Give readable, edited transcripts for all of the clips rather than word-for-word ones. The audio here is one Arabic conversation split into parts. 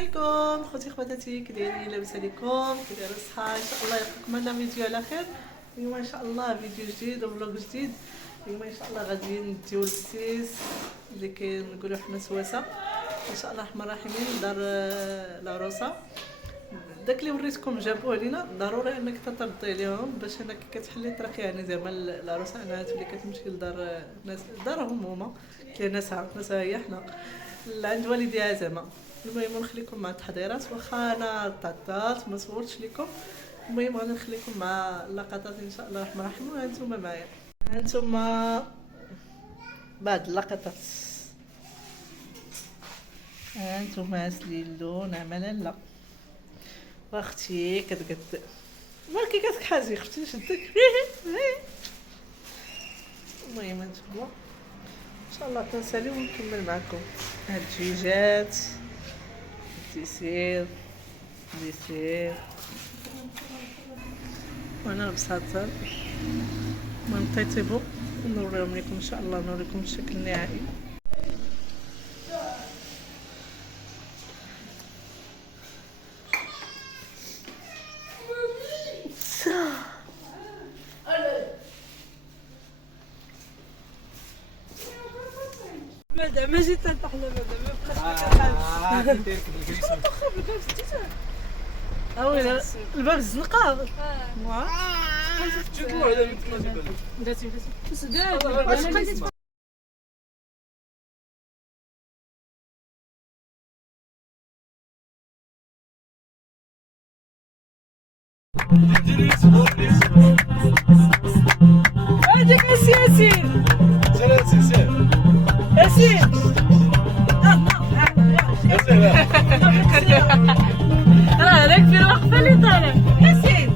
عليكم خوتي خواتاتي، كي دايرين؟ لاباس عليكم؟ كي دايرين الصحه؟ ان شاء الله يلقاكم معنا فيديو على خير. اليوم ان شاء الله فيديو جديد وفلوق جديد. اليوم ان شاء الله غادي نديو للسيس اللي كنقولوا حنا سواسه ان شاء الله الرحمن الرحيم دار العروسه. داك اللي وريتكم جابوه علينا ضروري انك تترضي لهم باش انك كتحلي الطريق، يعني زعما العروسه انها تولي كتمشي لدار ناس دارهم هما ناسها هي حنا عند والديها زعما. المهم نخليكم مع التحضيرات، واخا انا طاطات ما صورتش لكم. المهم غادي نخليكم مع اللقطات ان شاء الله الرحمن الرحيم، وانتم معايا انتم بعد اللقطات. انتم سليلو نعمل لا واختي كتقد مالكي كتحازي اختي شدك. المهم انتم ان شاء الله تنسالي ونكمل معكم هاد الدجاجات الديسير وانا بساطر ما نطيطيبو ونوريهم لكم ان شاء الله، نوريكم الشكل النهائي. مادام ما جيت نطحنا مادام ما بقاش اوي الباب الزنقه جبوه هذا درتي هذيك ياسين ياسين راه هذاك في الوقفه اللي طالع ياسين.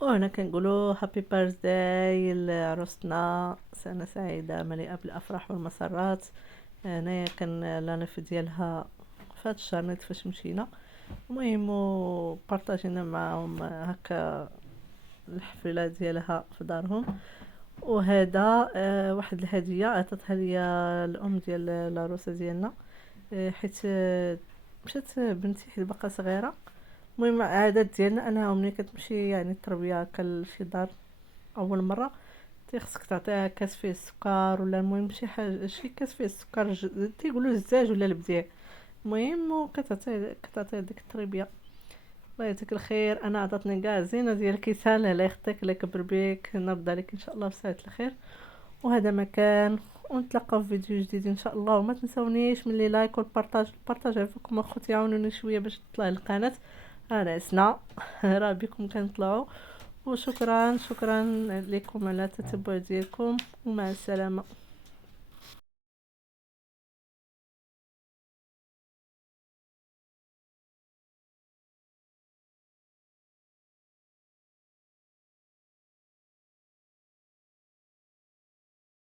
وهنا كنقولوا هابي بيرثداي لعروستنا، سنة سعيدة مليئة بالأفراح والمسرات. هنايا كان لانف ديالها في هاد الشهر نيت فاش مشينا، المهم بارطاجينا معاهم هكا الحفلة ديالها في دارهم. وهذا واحد الهدية عطاتها ليا الأم ديال العروسة ديالنا، حيت مشات بنتي حيت باقا صغيرة. المهم عادات ديالنا انها ملي كتمشي يعني التربيه هكا لشي دار اول مره خصك تعطيها كاس فيه السكر، ولا المهم شي حاجه شي كاس فيه السكر تيقولوا الزاج ولا البديع، المهم كتعطي ديك التربيه. الله يجزيك الخير، انا عطاتني كاع زينه ديال الكيسان، الله يخطيك الله يكبر بيك، نرضى عليك ان شاء الله بساعه الخير. وهذا مكان، ونتلاقاو في فيديو جديد ان شاء الله. وما تنسونيش من لي لايك والبارطاج عفاكم اخوتي، عاونوني شويه باش تطلع القناه. انا اسنا راه بكم كنطلعوا. وشكرا لكم على التتبع ديالكم، ومع السلامه.